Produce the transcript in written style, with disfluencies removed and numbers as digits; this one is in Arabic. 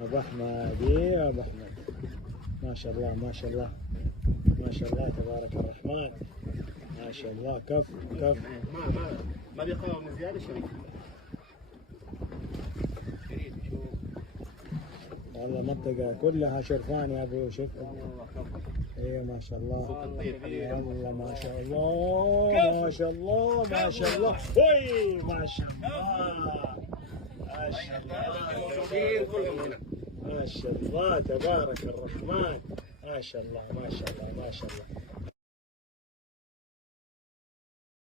ابو احمد. ايه ابو احمد، ما شاء الله ما شاء الله ما شاء الله تبارك الرحمن، ما شاء الله. كف كف ما بيقاوم من زياده شريف. والله منطقة كلها شرفان يا ابو. شوف ايه ما شاء الله، والله ما شاء الله ما شاء الله ما شاء الله. وي ما شاء الله ما شاء الله ما شاء الله تبارك الرحمن، ما شاء الله ما شاء الله ما شاء الله.